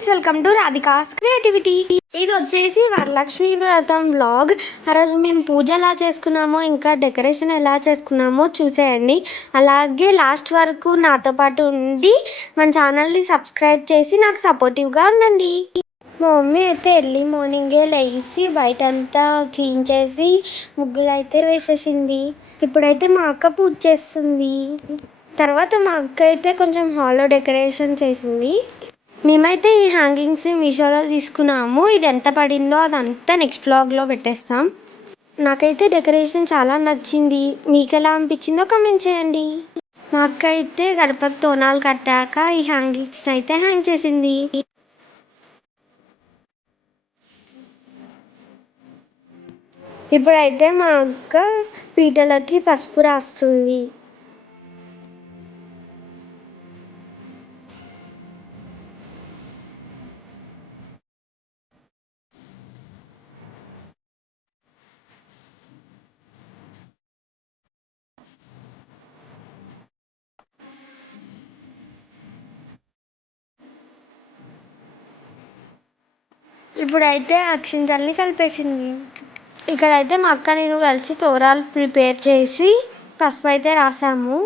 Friends, welcome to Radhika's creativity. ఇది వచ్చేసి వరలక్ష్మి వ్రతం వ్లాగ్. ఆ రోజు మేము పూజ ఎలా చేసుకున్నామో ఇంకా డెకరేషన్ ఎలా చేసుకున్నామో చూసేయండి. అలాగే లాస్ట్ వరకు నాతో పాటు ఉండి మన ఛానల్ని సబ్స్క్రైబ్ చేసి నాకు సపోర్టివ్గా ఉండండి. మా మమ్మీ అయితే ఎర్లీ మార్నింగే లేచి బయటంతా క్లీన్ చేసి ముగ్గులు అయితే వేసేసింది. ఇప్పుడైతే మా అక్క పూజ చేస్తుంది. తర్వాత మా అక్క అయితే కొంచెం హాల్లో డెకరేషన్ చేసింది. మేమైతే ఈ హ్యాంగింగ్స్ మీషోలో తీసుకున్నాము. ఇది ఎంత పడిందో అదంతా నెక్స్ట్ వ్లాగ్లో పెట్టేస్తాం. నాకైతే డెకరేషన్ చాలా నచ్చింది. మీకు ఎలా అనిపించిందో కామెంట్ చేయండి. మా అక్క అయితే గడపకు తోనాలు కట్టాక ఈ హ్యాంగింగ్స్ అయితే హ్యాంగ్ చేసింది. ఇప్పుడైతే మా అక్క పీటలకి పసుపు రాస్తుంది. ఇప్పుడైతే అక్షింతల్ని కలిపేసింది. ఇక్కడైతే మా అక్క నేను కలిసి తోరాలు ప్రిపేర్ చేసి పసుపు అయితే రాసాము.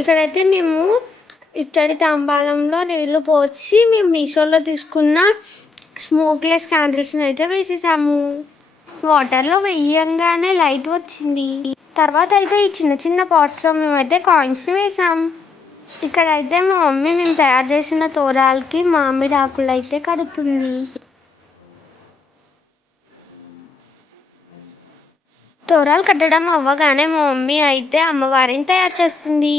ఇక్కడైతే మేము ఇత్తడి తాంబాలంలో నీళ్లు పోసి మేము మీషోలో తీసుకున్న స్మోక్లెస్ క్యాండిల్స్ని అయితే వేసేసాము. వాటర్లో వేయంగానే లైట్ వచ్చింది. తర్వాత అయితే ఈ చిన్న చిన్న పాట్స్లో మేమైతే కాయిన్స్ని వేసాం. ఇక్కడైతే మా మమ్మీ మేము తయారు చేసిన తోరాలకి మామిడి ఆకులు అయితే కడుతుంది. తోరాలు కట్టడం అవ్వగానే మా మమ్మీ అయితే అమ్మవారిని తయారు చేస్తుంది.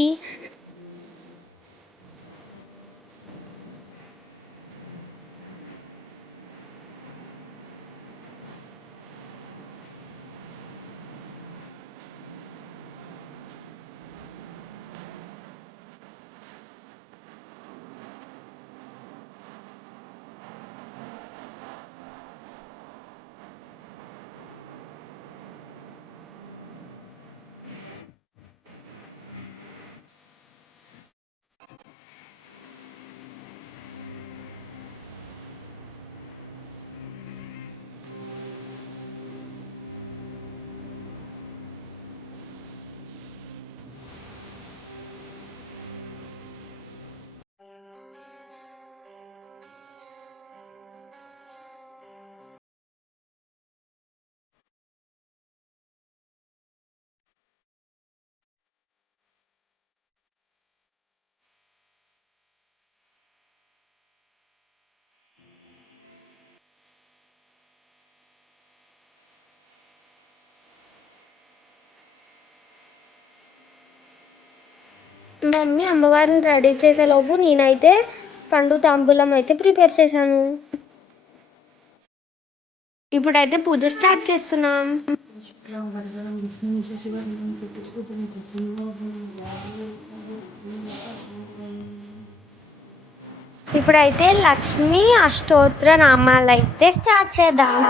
మమ్మీ అమ్మవారిని రెడీ చేసేలోపు నేనైతే పండు తాంబూలం అయితే ప్రిపేర్ చేశాను. ఇప్పుడైతే పూజ స్టార్ట్ చేస్తున్నాం. ఇప్పుడైతే లక్ష్మి అష్టోత్తర నామాలు అయితే స్టార్ట్ చేద్దాం.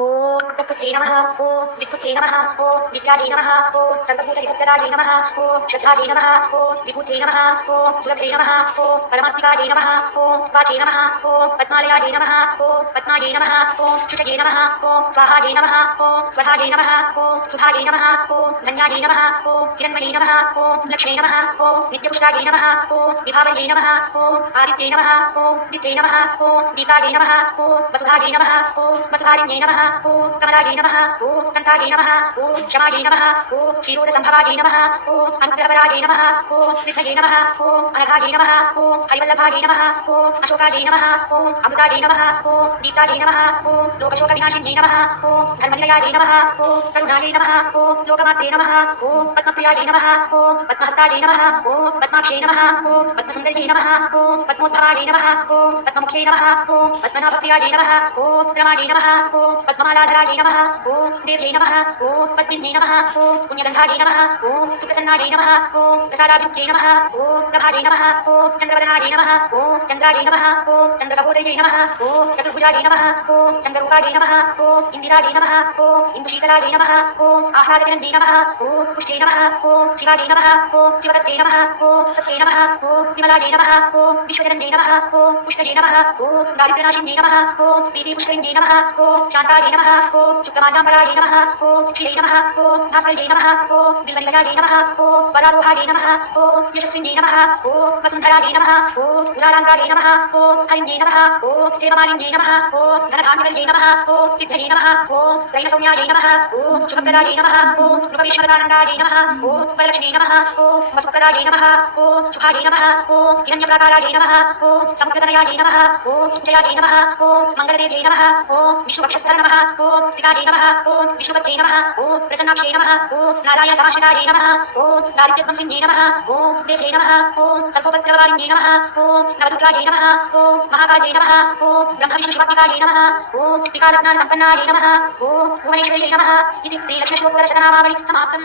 ఓం ప్రకృతే నమః, ఓం వికృతే నమః, ఓం విద్యాదే నమః, ఓం సర్వభూత విభక్తరాజే నమః, ఓం శ్రద్ధాదే నమః, ఓం విభూతే నమః, ఓం సులభే నమః, ఓం పరమాత్మికాదే నమః, ఓం వాచే నమః, ఓం పద్మాలయాదే నమః, ఓం పద్మాదే నమః, ఓం శుచయే నమః, ఓం స్వాహాదే నమః, ఓం స్వధాదే నమః, ఓం సుధాదే నమః, ఓం ధన్యాదే నమః, ఓం హిరణ్మయే నమః, ఓం లక్ష్మీ నమః, ఓం నిత్యపుష్టాదే నమః, ఓం విభావయే నమః, ఓం ఆదిత్యే నమః, ఓం దిత్యే నమః, ఓం దీపాదే నమః, ఓం వసుధాదే నమః, ఓం వసుధారిణ్యే నమః, ఓం కమలాదే నమః, ఓం కంఠాదే నమః, ఓం క్షమాదే నమః, ఓం క్షీరోద సంభవాదే నమః, ఓం అనుగ్రహపరాదే నమః, ఓం విఘ్నయే నమః, ఓం అనఘాదే నమః, ఓం హరివల్లభాదే నమః, ఓం అశోకాదే నమః, ఓం అమృతాదే నమః, ఓం దీప్తాదే నమః, ఓం లోకశోక వినాశిన్యే నమః, ఓం ధర్మనిలయాదే నమః, ఓం కరుణాదే నమః, ఓం లోకమాత్రే నమః, ఓం పద్మప్రియాదే నమః, ఓం పద్మహస్తాదే నమః, ఓం పద్మాక్షే నమః, ఓం పద్మసుందర్యే నమః, ఓం పద్మోద్భవాదే नमः ओम पद्ममुख्यै नमः ओम पद्मनाभप्रियायै नमः ओम रमायै नमः ओम पद्ममालाधरायै नमः ओम देव्यै नमः ओम पद्मिन्यै नमः ओम पुण्यगन्धायै नमः ओम सुप्रसन्नायै नमः ओम प्रसादाभिमुख्यै नमः ओम प्रभायै नमः ओम चन्द्रवदनायै नमः ओम चन्द्रायै नमः ओम चन्द्रसहोदर्यै नमः ओम चतुर्भुजायै नमः ओम चन्द्ररूपायै नमः ओम इन्दिरायै नमः ओम इन्दुशीतलायै नमः ओम आह्लादजनन्यै नमः ओम पुष्ट्यै नमः ओम शिवायै नमः ओम शिवदत्त्यै नमः ओम सत्यै नमः ओम विमलायै नमः ओम विश्वजनन्यै नमः ओम पुष्टयै नमः ओम दारिद्र्यनाशिन्यै नमः ओम प्रीतिपुष्करिण्यै नमः ओम शान्तायै नमः ओम शुक्लमाल्याम्बरायै नमः ओम श्रियै नमः ओम भास्कर्यै नमः ओम बिल्वनिलयायै नमः ओम वरारोहायै नमः ओम यशस्विन्यै नमः ओम वसुन्धरायै नमः ओम उदाराङ्गायै नमः ओम हरिण्यै नमः ओम देवमालिन्यै नमः ओम धनधान्यवल्यै नमः ओम सिद्धयै नमः ओम त्रैलसौम्यायै नमः ओम शुभप्रदायै नमः ओम नृपविश्वदानन्दायै नमः ओम वरलक्ष्म्यै नमः ओम वसुप्रदायै नमः ओम शुभायै नमः ओम हिरण्यप्राकारायै नमः ओम समुद्रतनयायै नमः ओम जयायै नमः ओम मङ्गलदेव्यै नमः ओम विष्णुवक्षस्थल नमः ओम स्थितायै नमः ओम विष्णुपत्यै नमः ओम प्रसन्नाक्षयै नमः ओम नारायणसमाश्रितायै नमः ओम दारिद्र्यध्वंसिन्यै नमः ओम देव्यै नमः ओम सर्वोपद्रववारिण्यै नमः ओम नवदुर्गायै नमः ओम महाकाल्यै नमः ओम ब्रह्मविष्णुशिवात्मिकायै नमः ओम त्रिकालज्ञानसम्पन्नायै नमः ओम భువనేశ్వర్యై నమః ఇది శ్రీ లక్ష్మీశతనామావళి సమాప్తం.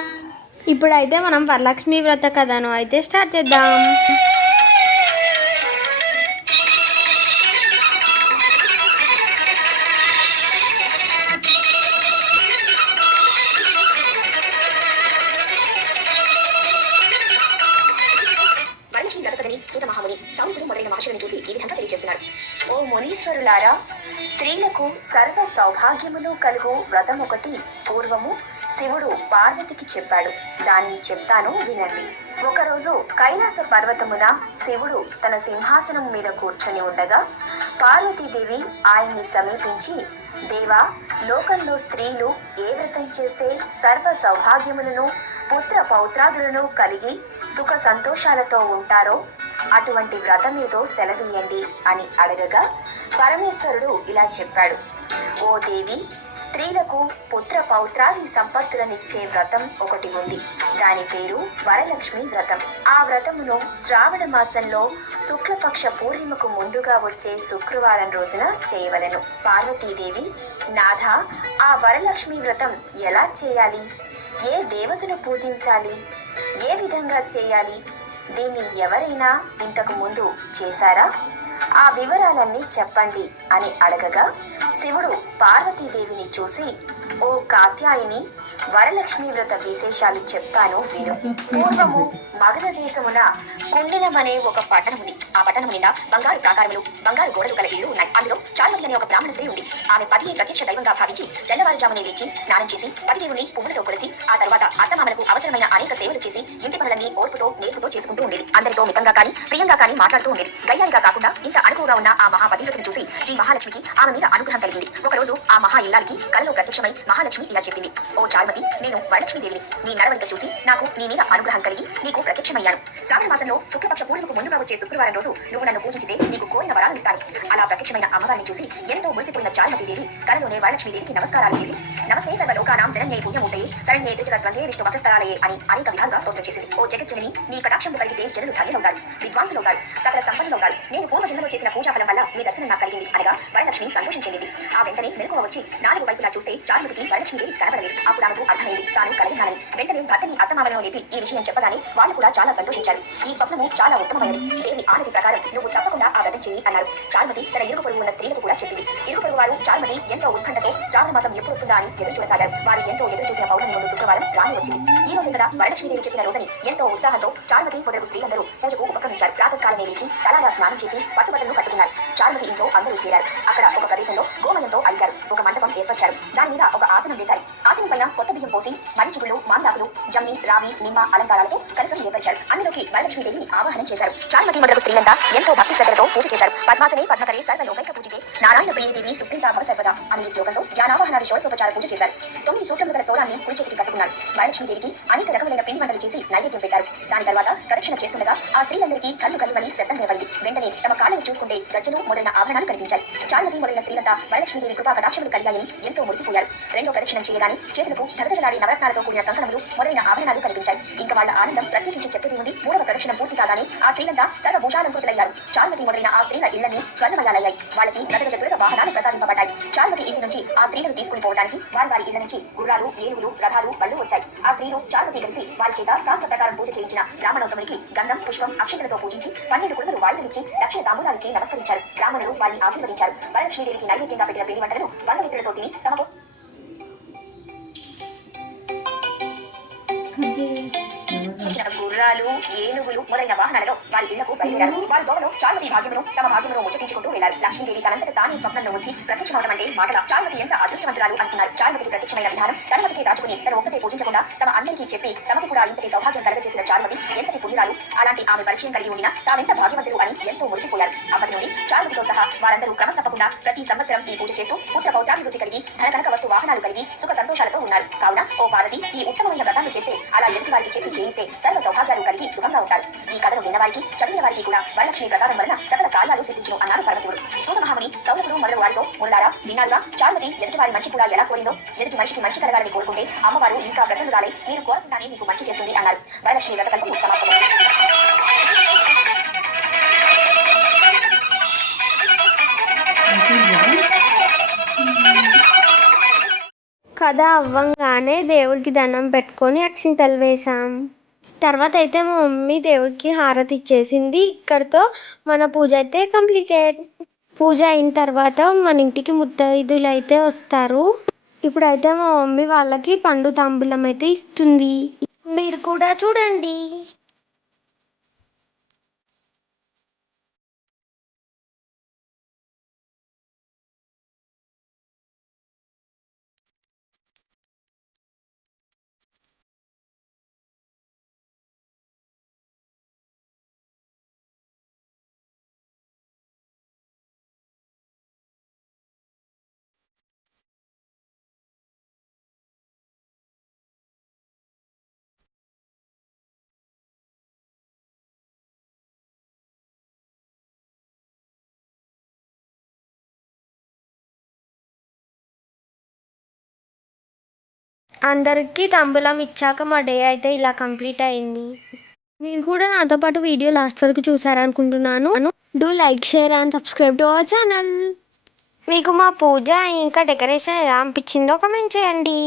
ఇప్పుడైతే మనం వరలక్ష్మి వ్రత కథను అయితే స్టార్ట్ చేద్దాం. వరలక్ష్మి వ్రత కథని సూత మహాముని సౌనికుడు మొదలైన మహర్షులను చూసి ఈ విధంగా తెలియజేస్తున్నారు. ఓ మునీశ్వరులారా, స్త్రీలకు సర్వ సౌభాగ్యములు కలుగు వ్రతం ఒకటి పూర్వము శివుడు పార్వతికి చెప్పాడు. దాన్ని చెప్తాను వినండి. ఒకరోజు కైలాస పర్వతమున శివుడు తన సింహాసనం మీద కూర్చొని ఉండగా పార్వతీదేవి ఆయన్ని సమీపించి, దేవా, లోకంలో స్త్రీలు ఏ వ్రతం చేస్తే సర్వ సౌభాగ్యములను పుత్ర పౌత్రాదులను కలిగి సుఖ సంతోషాలతో ఉంటారో అటువంటి వ్రతం ఏదో సెలవీయండి అని అడగగా పరమేశ్వరుడు ఇలా చెప్పాడు. ఓ దేవి, స్త్రీలకు పుత్ర పౌత్రాది సంపత్తులనిచ్చే వ్రతం ఒకటి ఉంది. దాని పేరు వరలక్ష్మి వ్రతం. ఆ వ్రతమును శ్రావణ మాసంలో శుక్లపక్ష పూర్ణిమకు ముందుగా వచ్చే శుక్రవారం రోజున చేయవలెను. పార్వతీదేవి, నాథ, ఆ వరలక్ష్మి వ్రతం ఎలా చేయాలి? ఏ దేవతను పూజించాలి? ఏ విధంగా చేయాలి? దీన్ని ఎవరైనా ఇంతకు ముందు చేశారా? ఆ వివరాలన్నీ చెప్పండి అని అడగగా శివుడు పార్వతీదేవిని చూసి, ఓ కాత్యాయిని, వరలక్ష్మి వ్రత విశేషాలు చెప్తాను విను. పూర్వము మగధ దేశమున కుండినమనే ఒక పట్టణం ఉంది. ఆ పట్టణం నిండా బంగారు ప్రాకారములు, బంగారు గోడలు గల ఇళ్ళు ఉన్నాయి. అందులో చారుమతి అనే ఒక బ్రాహ్మణ స్త్రీ ఉంది. ఆమె పతియే ప్రత్యక్ష దైవంగా భావించి తెల్లవారుజామునే లేచి స్నానం చేసి పతిదేవుని పువ్వులతో కొలిచి ఆ తర్వాత అత్తమామలకు అవసరమైన అనేక సేవలు చేసి ఇంటి పనులన్నీ ఓర్పుతో నేర్పుతో చేసుకుంటూ ఉండేది. అందరితో మితంగా కానీ ప్రియంగా కానీ మాట్లాడుతూ ఉండేది. గయ్యానిగా కాకుండా ఇంత అణుకుగా ఉన్న ఆ మహాపతివ్రతను చూసి శ్రీ మహాలక్ష్మికి ఆమె మీద అనుగ్రహం కలిగింది. ఒకరోజు ఆ మహా ఇల్లాలికి కలలో ప్రత్యక్షమై మహాలక్ష్మి ఇలా చెప్పింది. ఓ చారుమతి, నేను వరలక్ష్మీదేవిని. నీ నడవడిక చూసి నాకు నీ మీద అనుగ్రహం కలిగి నీకు ప్రత్యక్షమయ్యాను. శ్రావణ మాసంలో శుక్లపక్ష పూర్ణిమకు ముందుగా వచ్చే శుక్రవారం రోజు నువ్వు నన్ను పూజించితే నీకు కోరిన వరాలు ఇస్తాను. అలా ప్రత్యక్షమైన అమ్మవారిని చూసి ఎంతో మురిసిపోయిన చారుమతీదేవి కలలోనే వరలక్ష్మీదేవికి నమస్కారాలు చేసి, నమస్తే సర్వలోకానాం జనన్యే పుణ్యమూర్తయే శరణ్యే త్రిజగద్వందే విష్ణు వక్షస్థలాలయే అని అనేక విధాలుగా స్తోత్రం చేసింది. ఓ జగజ్జనని, నీ కటాక్షము కలిగితే జనులు ధన్యులవుతారు, విద్వాంసులవుతారు, సకల సంపన్నులవుతారు. నేను పూర్వజన్మలో చేసిన పూజాఫలం వల్ల నీ దర్శనం నాకు కలిగింది అనగా వరలక్ష్మి సంతోషం చెందింది. ఆ వెంటనే మెలకువ వచ్చి నాలుగు వైపులా చూస్తే చారుమతికి వరలక్ష్మీదేవి కనపడలేదు. అప్పుడు ఆమెకు అర్థమైంది తాను కలిగినానని. వెంటనే భర్తని అత్తమామలను లేపి ఈ విషయం చెప్పగానే వాళ్ళు కూడా చాలా సంతోషించారు. ఈ స్వప్నము చాలా ఉత్తమమైనది. దేవి ఆనతి ప్రకారం నువ్వు తప్పకుండా ఆ వ్రతం చేయి అన్నారు. చారుమతి తన ఇరుగు పొరుగు ఉన్న స్త్రీలకు కూడా చెప్పింది. ఇరుగు పొరుగు వారు చారుమతి ఎంతో ఉత్కంఠతో శ్రావణ మాసం ఎప్పుడు వస్తుందా అని ఎదురు చూడసాగారు. వారు ఎంతో ఎదురు చూసిన పౌర్ణమి ముందు శుక్రవారం రాని వచ్చింది. ఈ రోజు కదా వరలక్ష్మీదేవి చెప్పిన రోజని ఎంతో ఉత్సాహంతో చారుమతి మొదలగు స్త్రీలందరూ పూజకు ఉపక్రమించారు. ప్రాతకాలమే లేచి తలారా స్నానం చేసి పట్టుబట్టలు కట్టుకున్నారు. చారుమతి ఇంట్లో అందరూ చేరారు. అక్కడ ఒక ప్రదేశంలో గోమయంతో అలిగారు. ఒక మండపం ఏర్పరిచారు. దాని మీద ఒక ఆసనం వేశారు. ఆసనం పైన కొత్త బియ్యం పోసి మరిచిగుళ్ళు, మామిడాకులు, జమ్మి, రావి, నిమ్మ అలంకారాలతో కలసం ఏర్పరిచారు. అందులోకి వరలక్ష్మీదేవిని ఆవాహనం చేశారు. చారుమతి మొదలగు స్త్రీలంతా ఎంతో భక్తి శ్రద్ధలతో పూజ చేశారు. పద్మాసనే పద్మకరే సర్వలోకైక పూజితే నారాయణ ప్రియదేవి సుప్రీత భవ సర్వదా అని ఈ శ్లోకంతో జ్ఞానావాహనాది షోడశోపచార పూజ చేశారు. 9 సూత్రముల గల తోరాన్ని కుడి చేతికి కట్టుకున్నారు. వరలక్ష్మీదేవికి అనేక రకములైన పిండి వంటలు చేసి నైవేద్యం పెట్టారు. దాని తర్వాత ప్రదక్షిణ చేస్తుండగా ఆ స్త్రీలందరికీ కళ్ళు కళ్ళుమని శబ్దం వినబడింది. వెంటనే తమ కాళ్ళను చూసుకుంటే గజ్జలు మొదలైన ఆభరణాలు కనిపించాయి. చారుమతి మొదలైన స్త్రీలంతా వరలక్ష్మీదేవి కృపా కటాక్షములు కలిగాయని ఎంతో మురిసిపోయారు. రెండో ప్రదక్షిణం చేయగానే చేతులకు ధగధగలాడే నవరత్నాలతో కూడిన కంకణములు మొదలైన ఆభరణాలు కనిపించాయి. ఇంకా వాళ్ళ ఆనందం ప్రత్యేక ప్రత్యేకించి చెప్పేది ఉంది. మూడవ ప్రదక్షిణ పూర్తి కాగానే ఆ స్త్రీలంతా సర్వభూషాలంకృతులయ్యారు. చారుమతి మొదలైన ఆ స్త్రీల ఇళ్లన్నీ స్వర్ణమయాలయ్యాయి. వాళ్ళకి గత చతురత వాహనాలు ప్రసాదింపబడ్డాయి. చారుమతి ఇంటి నుంచి ఆ స్త్రీలను తీసుకుని పోవడానికి వారి ఇళ్ల నుంచి గుర్రాలు, ఏనుగులు, రథాలు, బళ్ళు వచ్చాయి. ఆ స్త్రీలు చారుమతి కలిసి వారి చేత శాస్త్ర ప్రకారం పూజ చేయించిన బ్రాహ్మణోత్తమునికి గంధం, పుష్పం, అక్షతలతో పూజించి 12 కుడుములు వాయువులిచ్చి దక్షిణ తాంబూలాలిచ్చి నమస్కరించారు. బ్రాహ్మణులు వారిని ఆశీర్వదించారు. వరలక్ష్మీదేవికి నైవేద్యంగా పెట్టిన పిండి వంటలను బంధుమిత్రులతో తిని తమకు ఇచ్చిన గుర్రాలు, ఏనుగులు మొదలైన వాహనాలలో వారి ఇళ్లకు బయలుదేరారు. వారి దోవలో చారుమతి భాగ్యమును తమ భాగ్యమును ముచ్చటించుకుంటూ వెళ్లారు. లక్ష్మీదేవి తనంతట తానే స్వప్నంలో వచ్చి ప్రత్యక్షమవడం అంటే మాటల. చారుమతి ఎంత అదృష్టవంతురాలు అనుకున్నారు. చారుమతికి ప్రత్యక్షమైన విధానం తన మటుకే దాచుకుని తను ఒక్కతే పూజించకుండా తమ అందరికీ చెప్పి తమకి కూడా ఇంతటి సౌభాగ్యం కలగజేసిన చారుమతి ఎంతటి పుణ్యురాలు. అలాంటి ఆమె పరిచయం కలిగి ఉండినా తామెంత భాగ్యవంతులు అని ఎంతో మురిసిపోయారు. అప్పటి నుండి చారుమతితో సహా వారందరూ క్రమం తప్పకుండా ప్రతి సంవత్సరం ఈ పూజ చేస్తూ పుత్ర పౌత్రాభివృద్ధి కలిగి ధన కనక వస్తు వాహనాలు కలిగి సుఖ సంతోషాలతో ఉన్నారు. కావున ఓ పార్వతి, ఈ ఉత్తమమైన వ్రతాన్ని చేస్తే అలా ఎదుటి వారికి చెప్పి చేయిస్తే సర్వ సౌభాగ్యాలు కలిగి సుఖంగా ఉంటారు. ఈ కథను విన్న వారికి, చదివిన వారికి కూడా వరలక్ష్మి ప్రసాదం వలన సకల కార్యాలు సిద్ధించును అన్నాడు పరమశివుడు. సూత మహాముని సౌనకుడు మొదలు వారితో, మునులారా విన్నారుగా, చారుమతి ఎదుటి వారి మంచి కూడా ఎలా కోరిందో. ఎదుటి మనిషికి మంచి కలగాలని కోరుకుంటే అమ్మవారు ఇంకా ప్రసన్నురాలై మీరు కోరకుండానే మీకు మంచి చేస్తుంది అన్నారు. వరలక్ష్మి వ్రతకల్పం సమాప్తం. కథ అవ్వంగానే దేవుడికి దండం పెట్టుకొని అక్షింతలు వేసాం. తర్వాత అయితే మా మమ్మీ దేవుడికి హారతి ఇచ్చేసింది. ఇక్కడితో మన పూజ అయితే కంప్లీటెడ్. పూజ అయిన తర్వాత మన ఇంటికి ముత్తైదులు అయితే వస్తారు. ఇప్పుడైతే మా మమ్మీ వాళ్ళకి పండు తాంబూలం అయితే ఇస్తుంది. మీరు కూడా చూడండి. అందరికీ తాంబూలం ఇచ్చాక మా డే అయితే ఇలా కంప్లీట్ అయింది. మీరు కూడా నాతో పాటు వీడియో లాస్ట్ వరకు చూసారనుకుంటున్నాను. Do like, share and subscribe to our channel. మీకు మా పూజ ఇంకా డెకరేషన్ ఎలా అనిపించిందో కామెంట్ చేయండి.